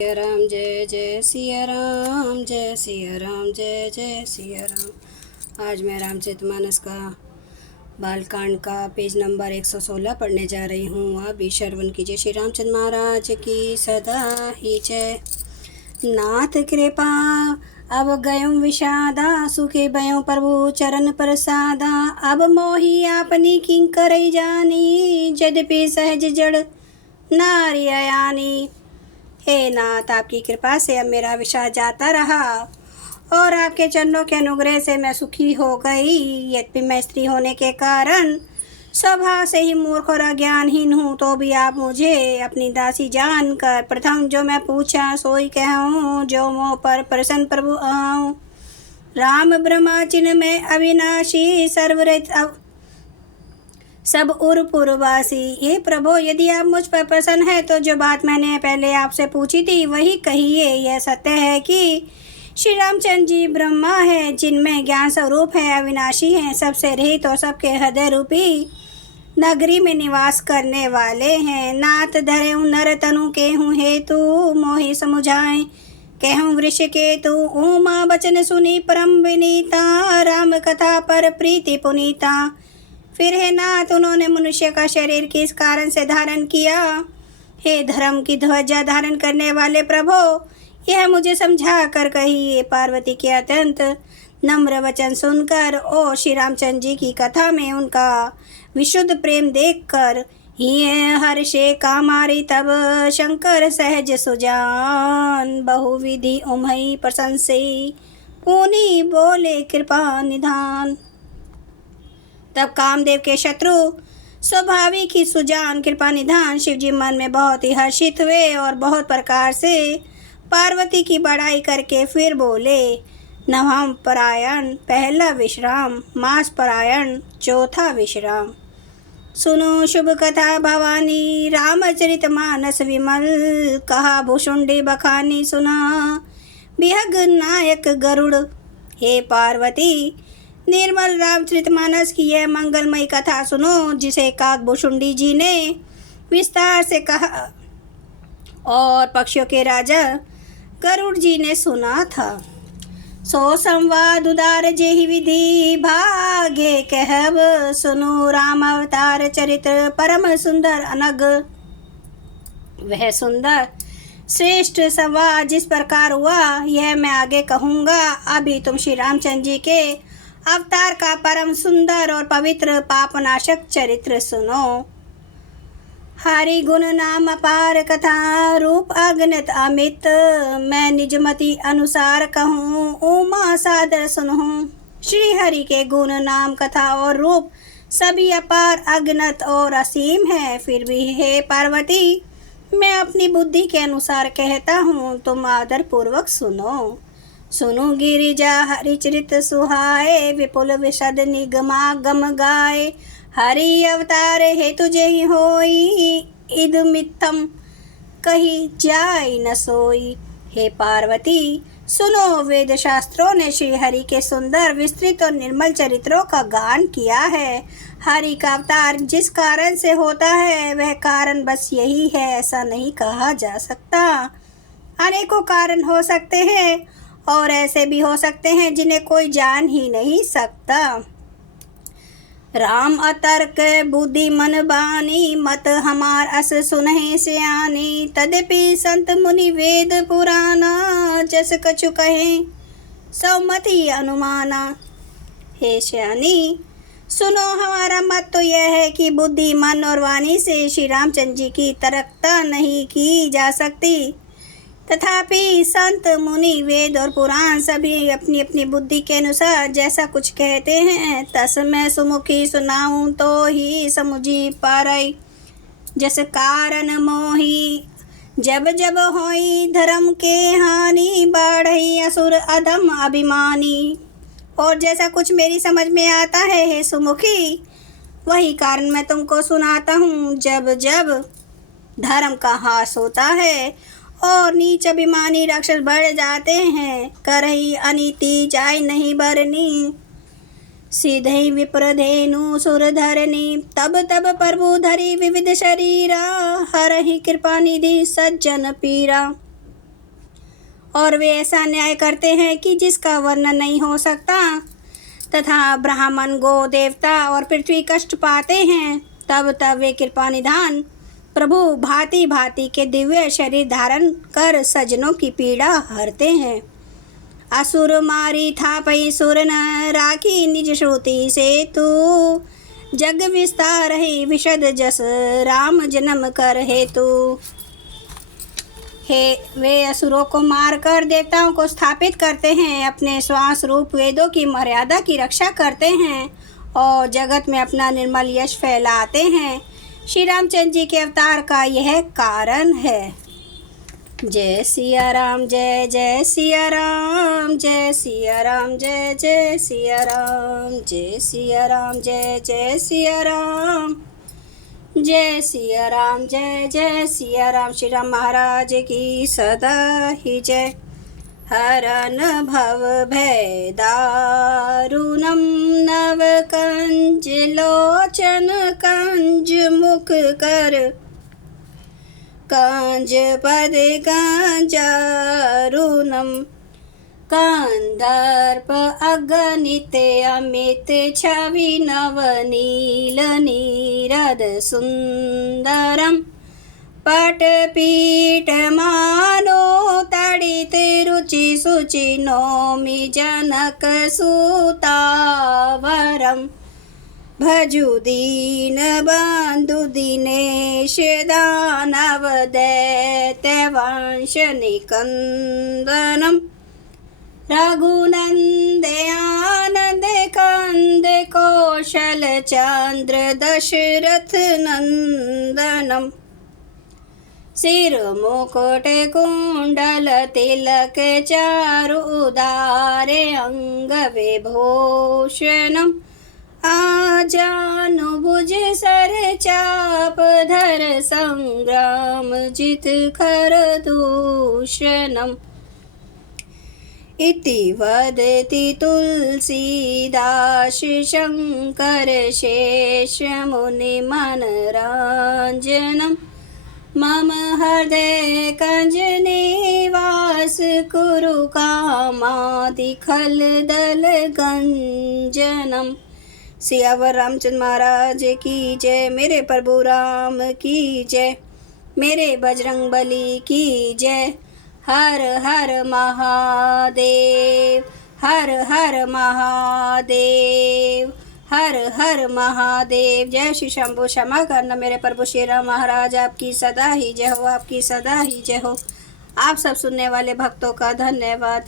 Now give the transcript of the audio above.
सिया राम जय जय सिया राम, जय सिया राम, जय जय सिया राम। आज मैं रामचरितमानस का बालकांड का पेज नंबर 116 पढ़ने जा रही हूँ। आप भी श्रवण कीजिए। श्री रामचंद्र महाराज की सदा ही जय। नाथ कृपा अब गयों विषादा, सुखे भयो प्रभु चरण प्रसादा। अब मोही आपनी किंकरई जानी, यद्यपि सहज जड़ नारी अयानी। हे नाथ, आपकी कृपा से अब मेरा विषाद जाता रहा और आपके चरणों के अनुग्रह से मैं सुखी हो गई। यद्यपि मैं स्त्री होने के कारण स्वभाव से ही मूर्ख और अज्ञानहीन हूँ, तो भी आप मुझे अपनी दासी जानकर प्रथम जो मैं पूछा सोई कहूँ, जो मोह पर प्रसन्न प्रभु आऊँ। राम ब्रह्मा चिन्ह में अविनाशी, सर्वरहित सब उरपुरवासी। हे प्रभु, यदि आप मुझ पर प्रसन्न है तो जो बात मैंने पहले आपसे पूछी थी वही कहिए। यह सत्य है कि श्री रामचंद्र जी ब्रह्मा है, जिनमें ज्ञान स्वरूप है, अविनाशी हैं, सबसे रहित और सबके हृदय रूपी नगरी में निवास करने वाले हैं। नाथ धरे नर तनु के हूँ हेतु, मोहि समुझाए कहूँ वृष केतु। उमा बचन सुनी परम विनीता, राम कथा पर प्रीति पुनीता। फिर हे नाथ, उन्होंने मनुष्य का शरीर किस कारण से धारण किया? हे धर्म की ध्वजा धारण करने वाले प्रभु, यह मुझे समझा कर कहिए। पार्वती के अत्यंत नम्र वचन सुनकर और श्री रामचंद्र जी की कथा में उनका विशुद्ध प्रेम देखकर ही हर्षे कामारी, तब शंकर सहज सुजान। बहुविधि उमई प्रशंसी, पुनि बोले कृपा निधान। तब कामदेव के शत्रु स्वाभाविक ही सुजान कृपा निधान शिव जी मन में बहुत ही हर्षित हुए और बहुत प्रकार से पार्वती की बड़ाई करके फिर बोले। नवम परायण पहला विश्राम, मास परायण चौथा विश्राम। सुनो शुभ कथा भवानी, रामचरित मानस विमल। कहा भुषुंडी बखानी, सुना बिहग नायक गरुड़। हे पार्वती, निर्मल रामचरितमानस की यह मंगलमयी कथा सुनो, जिसे काकभूषुंडी जी ने विस्तार से कहा और पक्षियों के राजा गरुड़ जी ने सुना था। सो संवाद उदार जेहि विधि, भागे कहब सुनो राम अवतार चरित्र। परम सुंदर अनग वह सुंदर श्रेष्ठ संवाद जिस प्रकार हुआ, यह मैं आगे कहूँगा। अभी तुम श्री रामचंद्र जी के अवतार का परम सुंदर और पवित्र पापनाशक चरित्र सुनो। हरि गुण नाम अपार कथा, रूप अगणित अमित। मैं निजमति अनुसार कहूँ, उमा सादर सुनूं। श्री हरि के गुण नाम कथा और रूप सभी अपार अगणित और असीम है। फिर भी हे पार्वती, मैं अपनी बुद्धि के अनुसार कहता हूँ, तुम आदर पूर्वक सुनो। सुनु गिरिजा हरिचरित सुहाए, विपुल विशद निगमागम गाए। हरि अवतार हे तुझे ही होई, इद मिथम कही जाय न सोई। हे पार्वती, सुनो, वेद शास्त्रों ने श्री हरि के सुंदर विस्तृत और निर्मल चरित्रों का गान किया है। हरि का अवतार जिस कारण से होता है, वह कारण बस यही है, ऐसा नहीं कहा जा सकता। अनेकों कारण हो सकते हैं और ऐसे भी हो सकते हैं जिन्हें कोई जान ही नहीं सकता। राम अतर्क बुद्धि मन बानी, मत हमार अस सुनहि सियानी। तदपि संत मुनि वेद पुराना, जस कछु कहें सौ मति अनुमाना। हे सियानी, सुनो, हमारा मत तो यह है कि बुद्धि मन और वाणी से श्री रामचंद्र जी की तर्कता नहीं की जा सकती। तथापि संत मुनि वेद और पुराण सभी अपनी अपनी बुद्धि के अनुसार जैसा कुछ कहते हैं, तस मैं सुमुखी सुनाऊं तो ही समुझी पारई। जस कारण मोही जब जब होई, धर्म के हानि बाढ़ई असुर अधम अभिमानी। और जैसा कुछ मेरी समझ में आता है हे सुमुखी, वही कारण मैं तुमको सुनाता हूँ। जब जब धर्म का ह्रास होता है और नीच अभिमानी राक्षस बढ़ जाते हैं, करही अनीति जाय नहीं बरनी। सीधे विप्र धेनु सुर धरनी, तब तब प्रभु धरी विविध शरीरा। हरहि कृपा निधि सज्जन पीरा। और वे ऐसा न्याय करते हैं कि जिसका वर्णन नहीं हो सकता, तथा ब्राह्मण, गो, देवता और पृथ्वी कष्ट पाते हैं। तब तब वे कृपा निधान प्रभु भांति भांति के दिव्य शरीर धारण कर सज्जनों की पीड़ा हरते हैं। असुर मारी थापई सुर न राखी निज श्रुति से तू, जग विस्तार है विशद जस राम जन्म कर हेतु। हे वे असुरों को मारकर देवताओं को स्थापित करते हैं, अपने श्वास रूप वेदों की मर्यादा की रक्षा करते हैं और जगत में अपना निर्मल यश फैलाते हैं। श्री रामचंद्र जी के अवतार का यह कारण है। जय सिया राम, जय जय सिया राम, जय सिया राम, जय जय सिया राम, जय सिया राम, जय जय सिया राम, जय सिया राम, जय जय सिया राम। श्री राम महाराज की सदा ही जय। हरन भव भय दारुणम नव कंज लोचन कंज मुख कर, कंज पद कंजारुणम कंदर्प अगणित अमित छवि नवनील नीरद सुंदरम, पटपीठ मानो तड़ित रुचि सुचि नौमि जनक सुतावरम, भजु दीन बंधु दिनेश दानव दैत्य वंश निकंदनम, रघुनंदे आनंद कंद कौशल चंद्र दशरथ नंदनम, सिर मुकुट कुंडल तिलक चारु उदारे अंग विभूषणम, आजानुभुज सर चाप धर संग्राम जित खर दूषणम। इति वदति तुलसीदास शंकर शेष मुनि मनरांजनम, मम हृदय कंज निवास कुरु कामादि खल दल गंजनम। सियावर रामचंद्र महाराज की जय। मेरे प्रभु राम की जय। मेरे बजरंग बली की जय। हर हर महादेव, हर हर महादेव, हर हर महादेव। जय श्री शंभु। क्षमा करना मेरे प्रभु श्री राम महाराज, आपकी सदा ही जय हो, आपकी सदा ही जय हो। आप सब सुनने वाले भक्तों का धन्यवाद।